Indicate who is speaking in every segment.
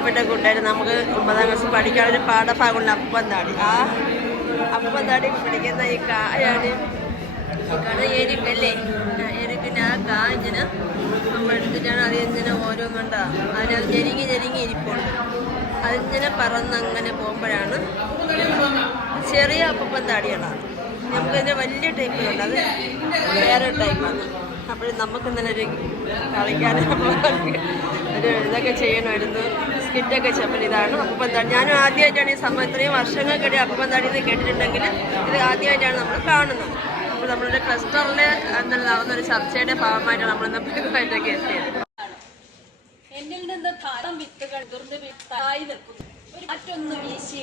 Speaker 1: പ്രിയപ്പെട്ട കൂട്ടുകാർ നമുക്ക് ഒമ്പതാം ക്ലാസ് പഠിക്കാനൊരു പാഠഭാഗമുള്ള അപ്പന്താടി ആ അപ്പന്താടി പഠിക്കുന്ന ഈ കായാണ് ഈ കട എരിക്കല്ലേ? ആ, എരിക്കിന്റെ ആ കാ ഇങ്ങനെ നമ്മൾ എടുത്തിട്ടാണ് അത് ഇങ്ങനെ ഓരോന്നുണ്ടാ? അതിനത് ഞെരുങ്ങി ഞെരുങ്ങി ഇരിപ്പുണ്ട്. അതിങ്ങനെ പറന്നങ്ങനെ പോകുമ്പോഴാണ് ചെറിയ അപ്പന്താടികളാണ് നമുക്കതിന്റെ വലിയ ടൈപ്പിലുണ്ട് അത് വേറെ ടൈപ്പാണ് അപ്പോൾ നമുക്ക് ഇന്നലെ ഒരു കളിക്കാനും ഒരു ഇതൊക്കെ ചെയ്യണമായിരുന്നു സ്കിറ്റൊക്കെ ചെമ്മൽ ഇതാണ്. അപ്പന്താടി ഞാനും ആദ്യമായിട്ടാണ് ഈ സംഭവം ഇത്രയും വർഷങ്ങൾക്കിടെ അപ്പന്താടി എന്ന് കേട്ടിട്ടുണ്ടെങ്കിൽ ഇത് ആദ്യമായിട്ടാണ് നമ്മൾ കാണുന്നത്. അപ്പോൾ നമ്മളുടെ ക്ലസ്റ്ററിൽ എന്താണ് നടന്നൊരു ചർച്ചയുടെ ഭാഗമായിട്ടാണ് നമ്മളിന്ന് പുതുതായിട്ടൊക്കെ എത്തിയത്.
Speaker 2: എന്നിൽ നിന്ന് ധാരാളം വിത്തുകൾ ദുർന്ന് വിത്തായി നിൽക്കുന്നു. ഒരു മറ്റൊന്ന് വീശി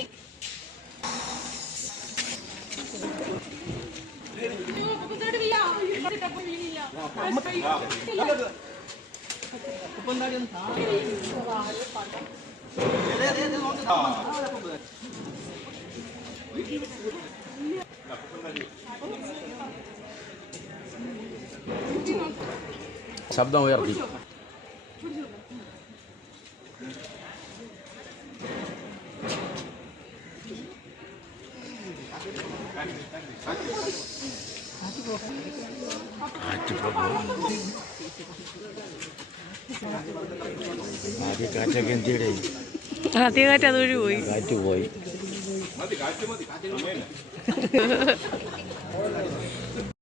Speaker 3: Sabda ou erdi? Aduh, aduh, aduh, deh. എന്തിയുടെ
Speaker 1: കാറ്റ് അതൊഴി പോയി.
Speaker 3: കാറ്റ് പോയി.